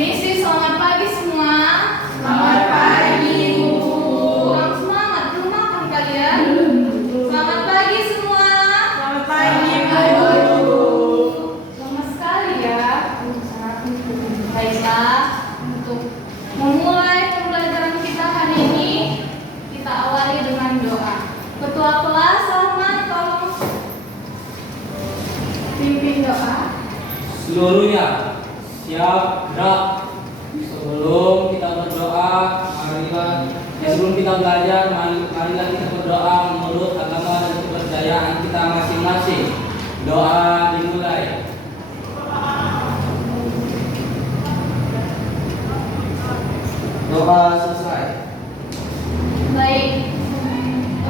Misi, selamat pagi semua. Selamat pagi, Bu. Kurang semangat, belum makan kalian? Selamat pagi semua. Selamat pagi, Bu. Lama sekali ya. Baiklah, untuk memulai pembelajaran kita hari ini, kita awali dengan doa. Ketua kelas, Salman, tolong pimpin doa. Seluruhnya siap gerak. Sebelum kita berdoa, sebelum kita belajar, marilah kita berdoa menurut agama dan kepercayaan kita masing-masing. Doa dimulai. Doa selesai. Baik,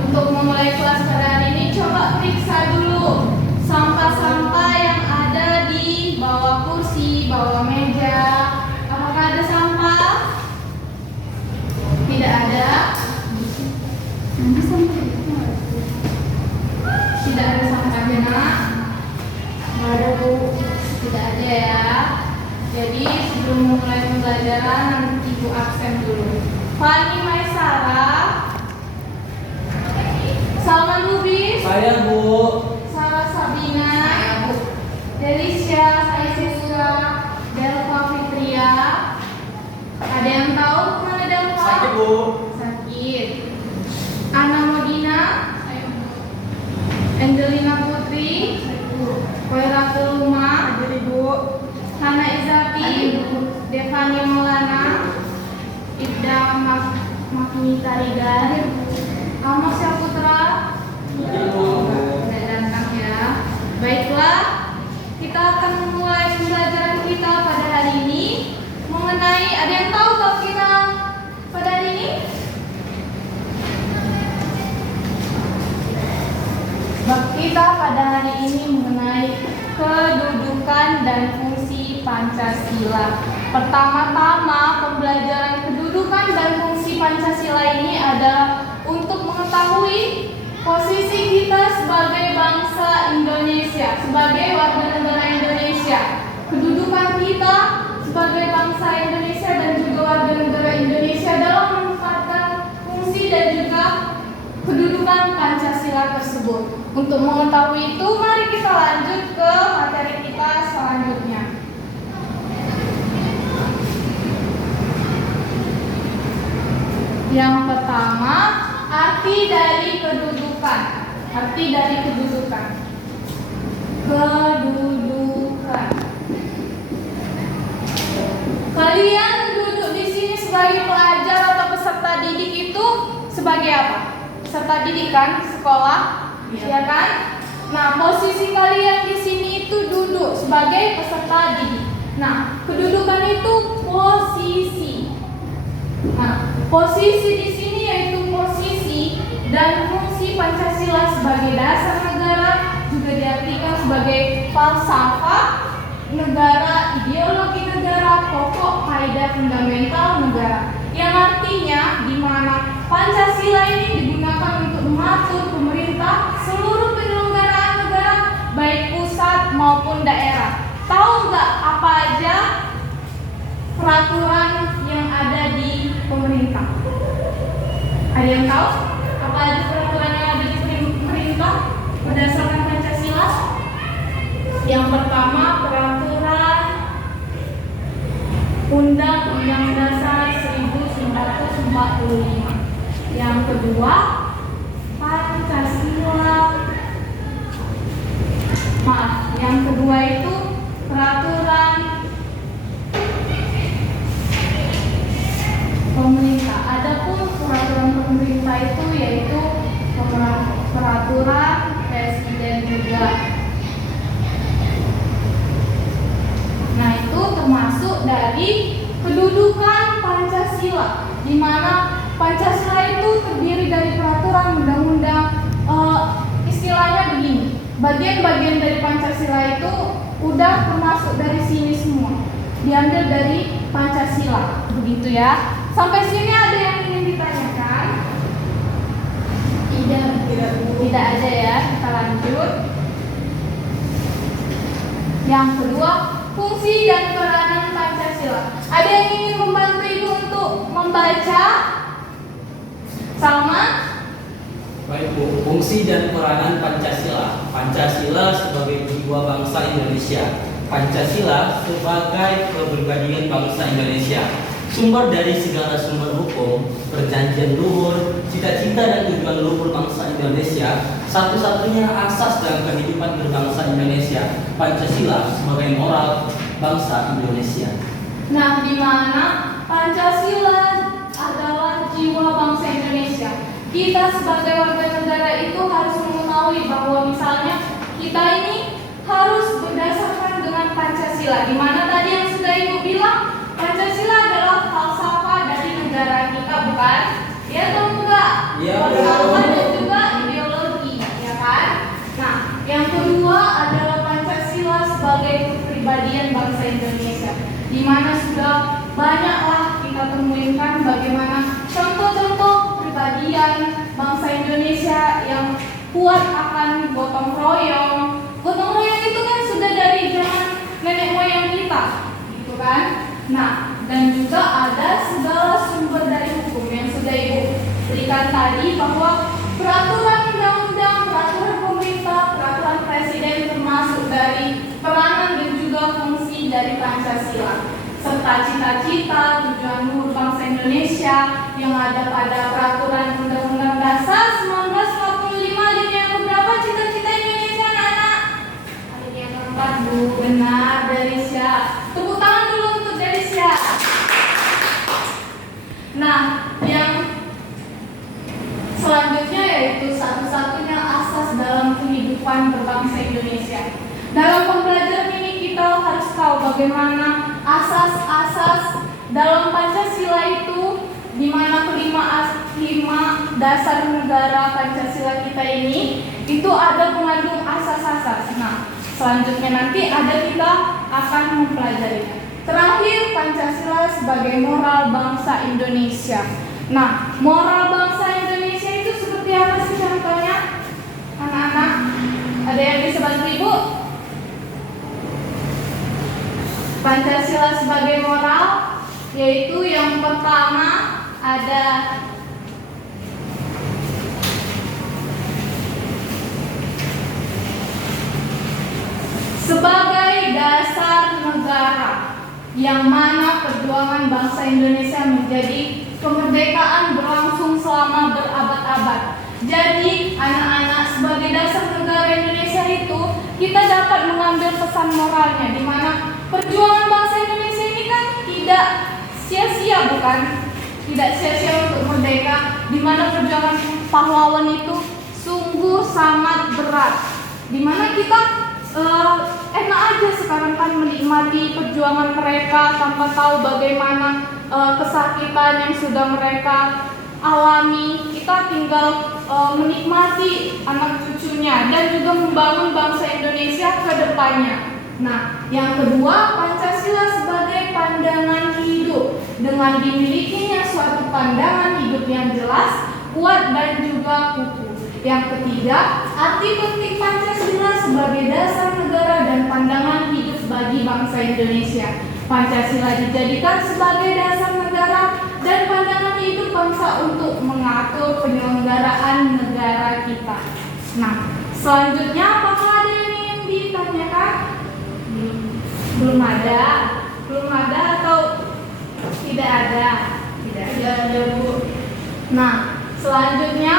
untuk memulai kelas pada hari ini, coba periksa dulu sampah-sampah yang ada di bawah kursi, bawah meja. Apakah ada sampah? Tidak ada. Tidak ada sampahnya, nak. Tidak ada, Bu. Tidak ada ya. Jadi sebelum memulai pembelajaran, nanti Ibu absen dulu. Fani Maisara, Salman Lubis, Saya, Bu. Sarah Sabina, Delisha, saya Siswa, Delva Fitria. Ada yang tahu kemana Delva? Sakit, Bu. Sakit. Ana Modina, Angelina Putri, Koiratul Umar, Hana Izati, Devani Maulana, Ibda Maknita Rigar, Amos Syaputra. Sudah datang ya. Baiklah, kita akan memulai pembelajaran kita pada hari ini mengenai, ada yang tahu bab kita pada hari ini? Bab kita pada hari ini mengenai kedudukan dan fungsi Pancasila. Pertama-tama, pembelajaran kedudukan dan fungsi Pancasila ini adalah untuk mengetahui posisi kita sebagai bangsa Indonesia, sebagai warga negara Indonesia. Kedudukan kita sebagai bangsa Indonesia dan juga warga negara Indonesia dalam menempatkan fungsi dan juga kedudukan Pancasila tersebut. Untuk mengetahui itu, mari kita lanjut ke materi kita selanjutnya. Yang pertama, arti dari kedudukan. Arti dari kedudukan. Kedudukan. Kalian duduk di sini sebagai pelajar atau peserta didik itu sebagai apa? Peserta didik kan, sekolah, ya kan? Nah, posisi kalian di sini itu duduk sebagai peserta didik. Nah, kedudukan itu posisi. Nah, posisi di sini yaitu posisi dan fungsi Pancasila sebagai dasar negara, juga diartikan sebagai falsafah negara, ideologi negara, pokok kaidah fundamental negara. Yang artinya di mana Pancasila ini digunakan untuk mengatur pemerintah seluruh penyelenggaraan negara, baik pusat maupun daerah. Tahu nggak apa aja peraturan yang ada di pemerintah? Ada yang tahu apa aja peraturan yang ada di pemerintah berdasarkan Pancasila? Yang pertama, peraturan Undang-Undang Dasar 1945. Yang kedua, Pancasila. Yang kedua itu peraturan pemerintah. Adapun peraturan pemerintah itu yaitu peraturan presiden juga. Nah, itu termasuk dari kedudukan Pancasila, di mana Pancasila itu terdiri dari peraturan undang-undang. Istilahnya begini, bagian-bagian dari Pancasila itu udah termasuk dari sini semua, diambil dari Pancasila, begitu ya. Sampai sini ada yang ingin ditanyakan? Tidak ada ya. Kita lanjut. Yang kedua, fungsi dan peranan Pancasila. Ada Fungsi dan peranan Pancasila. Pancasila sebagai jiwa bangsa Indonesia. Pancasila sebagai kepribadian bangsa Indonesia. Sumber dari segala sumber hukum, perjanjian luhur, cita-cita dan tujuan luhur bangsa Indonesia, satu-satunya asas dalam kehidupan berbangsa Indonesia, Pancasila sebagai moral bangsa Indonesia. Nah, di mana Pancasila adalah jiwa bangsa Indonesia. Kita sebagai warga negara itu harus mengetahui bahwa misalnya kita ini harus berdasarkan dengan Pancasila. Di mana tadi yang sudah Ibu bilang, Pancasila adalah falsafah dari negara kita, bukan? Ya atau enggak? Iya, Falsafah betul. dan juga ideologi, ya kan? Nah, yang kedua adalah Pancasila sebagai kepribadian bangsa Indonesia, di mana sudah banyaklah kita temukan bagaimana contoh-contoh kepribadian bangsa Indonesia yang kuat akan gotong royong. Gotong royong itu kan sudah dari zaman nenek moyang kita, gitu kan? Nah, dan juga ada segala sumber dari hukum yang sudah Ibu berikan tadi, bahwa peraturan undang-undang, peraturan pemerintah, peraturan presiden termasuk dari peranan dan juga fungsi dari Pancasila, serta cita-cita tujuan luhur bangsa Indonesia yang ada pada peraturan Undang-Undang Dasar 1945. Alinea keberapa cita-cita Indonesia, anak-anak? Alinea keempat, Bu. Benar, Derisya. Tepuk tangan dulu untuk Derisya. Nah, yang selanjutnya yaitu satu-satunya asas dalam kehidupan berbangsa Indonesia. Dalam pembelajaran ini kita harus tahu bagaimana asas-asas dalam Pancasila itu, di mana kelima dasar negara Pancasila kita ini itu ada mengandung asas-asas. Nah, selanjutnya nanti kita akan mempelajarinya. Terakhir, Pancasila sebagai moral bangsa Indonesia. Nah, moral bangsa Indonesia itu seperti apa sih contohnya? Anak-anak, ada yang bisa bantu Ibu? Pancasila sebagai moral, yaitu yang pertama ada sebagai dasar negara, yang mana perjuangan bangsa Indonesia menjadi kemerdekaan berlangsung selama berabad-abad. Jadi anak-anak, sebagai dasar negara Indonesia itu kita dapat mengambil pesan moralnya, di mana perjuangan bangsa Indonesia ini kan tidak sia-sia, bukan? Tidak sia-sia untuk merdeka, di mana perjuangan pahlawan itu sungguh sangat berat. Di mana kita enak aja sekarang kan menikmati perjuangan mereka tanpa tahu bagaimana kesakitan yang sudah mereka alami. Kita tinggal menikmati anak cucunya dan juga membangun bangsa Indonesia ke depannya. Nah, yang kedua, Pancasila sebagai pandangan hidup, dengan dimilikinya suatu pandangan hidup yang jelas, kuat dan juga kukuh. Yang ketiga, arti penting Pancasila sebagai dasar negara dan pandangan hidup bagi bangsa Indonesia. Pancasila dijadikan sebagai dasar negara dan pandangan hidup bangsa untuk mengatur penyelenggaraan negara kita. Nah, selanjutnya apakah ada yang ditanyakan? Belum ada atau tidak ada? Tidak ada, Bu. Nah, selanjutnya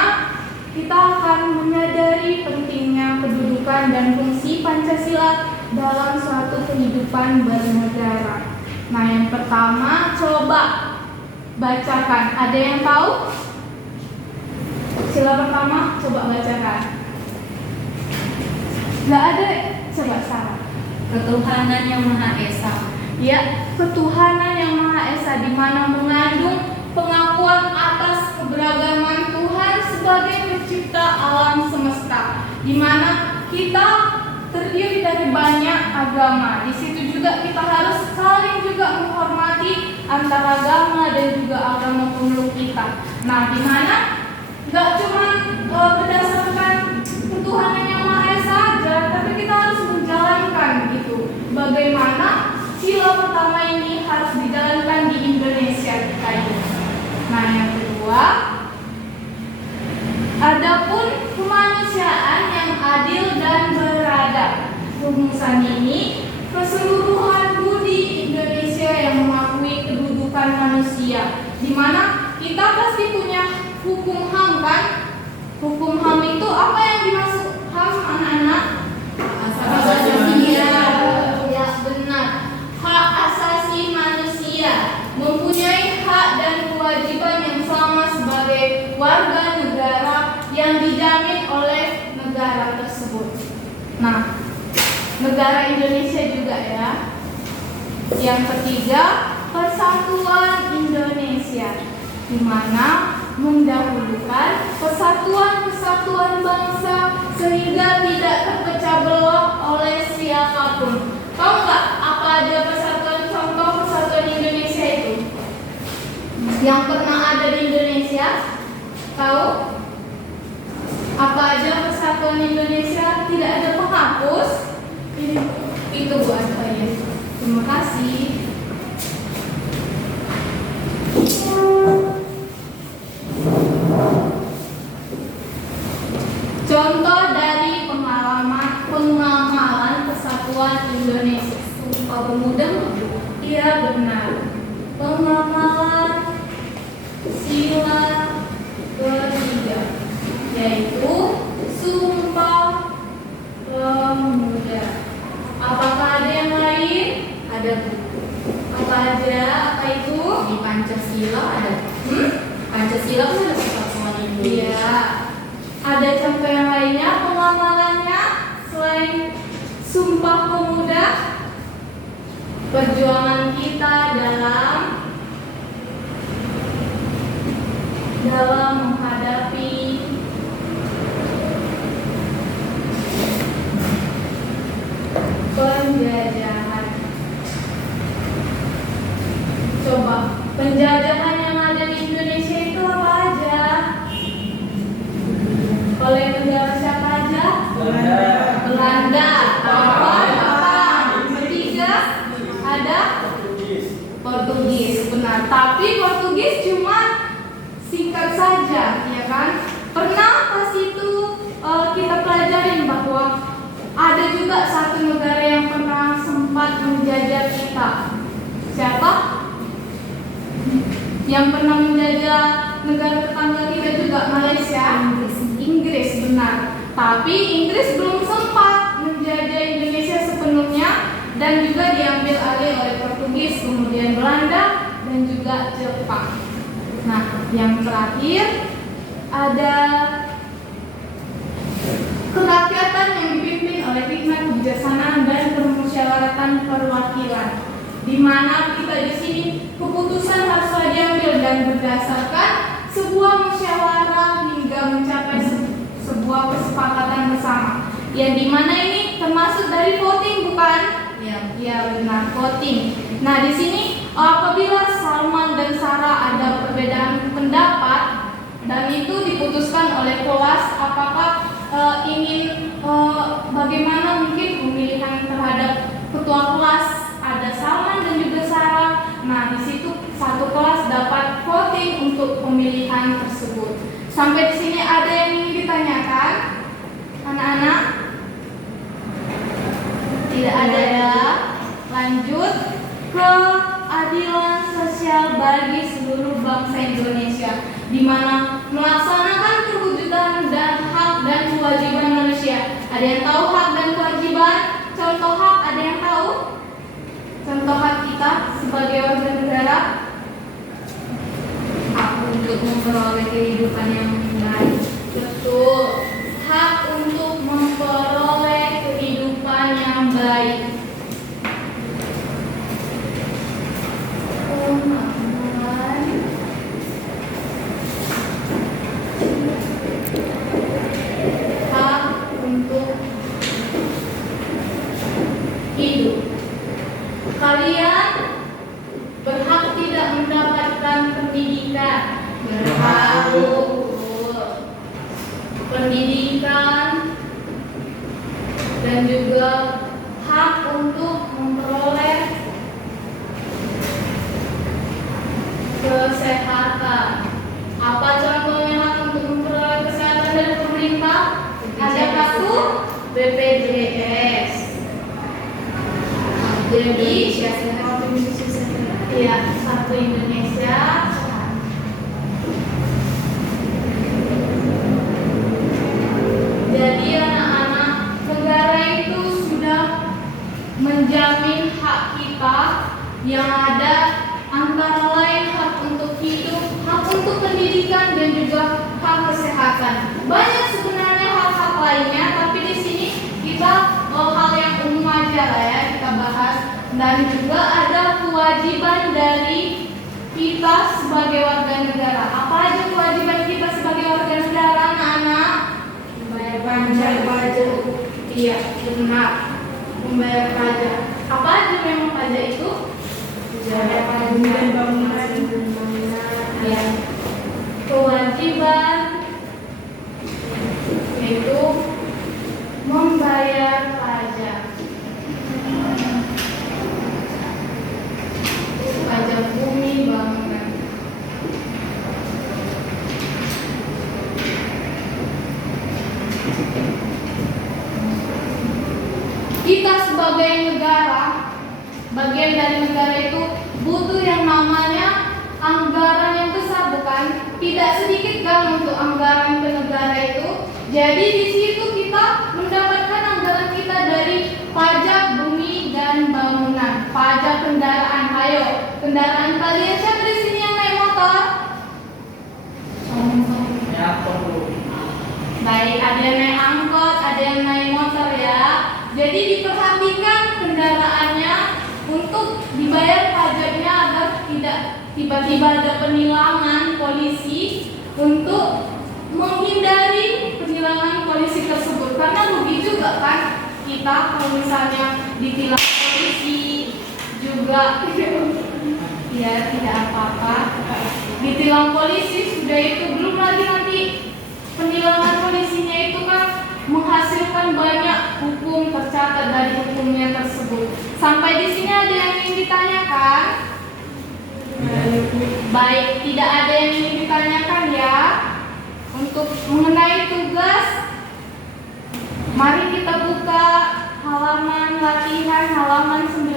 kita akan menyadari pentingnya kedudukan dan fungsi Pancasila dalam suatu kehidupan bernegara. Nah, yang pertama coba bacakan. Ada yang tahu? Sila pertama coba bacakan. Nggak ada, coba Sarah. Ketuhanan yang Maha Esa. Ya, ketuhanan yang Maha Esa, di mana mengandung pengakuan atas keberagaman Tuhan sebagai pencipta alam semesta, di mana kita terdiri dari banyak agama. Di situ juga kita harus saling juga menghormati antara agama dan juga agama pemeluk kita. Nah, di mana nggak cuma berdasarkan ketuhanan yang Maha Esa saja, tapi kita harus menjalankan gitu. Bagaimana sila pertama ini harus dijalankan di Indonesia kita ini. Nah, yang kedua, adapun kemanusiaan rumusan ini keseluruhan budi Indonesia yang mengakui kedudukan manusia, di mana kita pasti punya hukum HAM kan? Hukum HAM itu apa yang dimaksud HAM, anak-anak? Asasi manusia. Ya, benar. Hak asasi manusia mempunyai hak dan kewajiban yang sama sebagai warga negara yang dijamin oleh negara tersebut. Nah, negara Indonesia juga ya. Yang ketiga, Persatuan Indonesia, di mana mendahulukan persatuan bangsa sehingga tidak terpecah belah oleh siapapun. Tahu nggak apa aja contoh persatuan Indonesia itu? Yang pernah ada di Indonesia? Tahu? Apa aja persatuan Indonesia? Tidak ada penghapus. Itu buat saya. Terima kasih. Contoh dari pengamalan Persatuan Indonesia. Sumpah Pemuda? Iya, benar. Pengamalan sila ketiga, yaitu Sumpah Pemuda. Apakah ada yang lain? Ada Apa aja? Apa itu? di Pancasila ada. Pancasila kan ada persatuan Indonesia. Iya. Ada contoh yang lainnya pengamalannya selain Sumpah Pemuda? Perjuangan kita dalam menghadapi penjajahan. Coba, penjajahan yang ada di Indonesia itu apa aja? Oleh negara siapa aja? Belanda. Apa? Ketiga ada Portugis. Benar. Tapi Portugis cuma singkat saja, ya kan? Pernah pas itu kita pelajarin bahwa ada juga satu negara yang pernah sempat menjajah kita. Siapa? Yang pernah menjajah negara tetangga kita juga, Malaysia. Inggris, benar. Tapi Inggris belum sempat menjajah Indonesia sepenuhnya dan juga diambil alih oleh Portugis, kemudian Belanda dan juga Jepang. Nah, yang terakhir ada kerakyatan yang dipimpin oleh hikmat kebijaksanaan dan permusyawaratan perwakilan, di mana kita di sini keputusan haruslah diambil dan berdasarkan sebuah musyawarah hingga mencapai sebuah kesepakatan bersama. Yang di mana ini termasuk dari voting, bukan? Ya, benar, voting. Nah, di sini apabila Salman dan Sarah ada perbedaan pendapat dan itu diputuskan oleh kelas, apakah ingin bagaimana mungkin pemilihan terhadap ketua kelas, ada Salman dan juga Sarah. Nah, di situ satu kelas dapat voting untuk pemilihan tersebut. Sampai di sini ada yang ingin ditanyakan, anak-anak? Tidak ada ya. Lanjut ke keadilan sosial bagi seluruh bangsa Indonesia, di mana melaksanakan perwujudan dan hak dan kewajiban manusia. Ada yang tahu hak dan kewajiban? Contoh hak ada yang tahu? Contoh hak kita sebagai warga negara? Hak untuk memperoleh kehidupan yang baik. Betul. Hak untuk memperoleh kehidupan yang baik. Hak untuk hidup. Kalian berhak tidak mendapatkan pendidikan. Berhak. Pendidikan dan juga hak untuk memperoleh kesehatan. Apa contohnya hak untuk memperoleh kesehatan dari pemerintah? Ada kartu BPJS. Indonesia sehat. Iya, satu Indonesia sehat. Jadi anak-anak, negara itu sudah menjamin hak kita yang ada antara lain hak untuk hidup, hak untuk pendidikan dan juga hak kesehatan. Banyak sebenarnya hak-hak lainnya, tapi di sini kita hal yang umum aja lah ya kita bahas. Dan juga ada kewajiban dari kita sebagai warga negara. Apa aja kewajiban kita sebagai warga negara, anak-anak? Membayar pajak. Iya, benar. Membayar pajak. Apa aja memang pajak itu? Bayar pajak bangunan. Ya. Kewajiban itu membayar pajak. Pajak bumi bangunan. Kita sebagai negara, bagian dari negara itu butuh yang namanya anggaran yang besar, bukan? Tidak sedikit kan untuk anggaran ke negara itu. Jadi di situ kita mendapatkan anggaran kita dari pajak bumi dan bangunan, pajak kendaraan. Ayo, kendaraan kalian siapa di sini yang naik motor? Baik, ada yang naik angkot, ada yang naik motor ya. Jadi diperhatikan kendaraannya untuk dibayar pajaknya agar tidak tiba-tiba ada penilangan polisi untuk menghindari penilangan polisi tersebut. Karena rugi juga kan kita kalau misalnya ditilang polisi juga ya tidak apa-apa. Ditilang polisi sudah itu, belum lagi nanti penilangan polisinya itu kan menghasilkan banyak hukum tercatat dari hukumnya tersebut. Sampai di sini ada yang ingin ditanyakan? Baik, tidak ada yang ingin ditanyakan ya. Untuk mengenai tugas, mari kita buka halaman latihan halaman 19.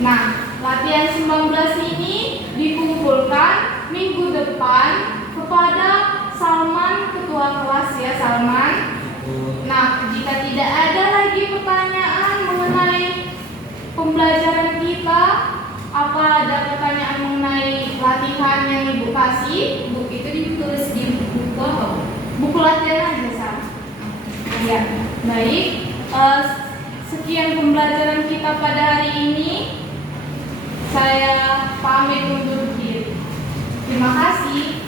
Nah, latihan 19 ini dikumpulkan minggu depan kepada Salman, ketua kelas ya Salman. Nah, jika tidak ada lagi pertanyaan mengenai pembelajaran kita, apa ada pertanyaan mengenai latihan yang Ibu kasih? Buku itu ditulis di buku apa? Buku latihan aja Sal. Ya, baik. Sekian pembelajaran kita pada hari ini. Saya pamit undur diri. Terima kasih.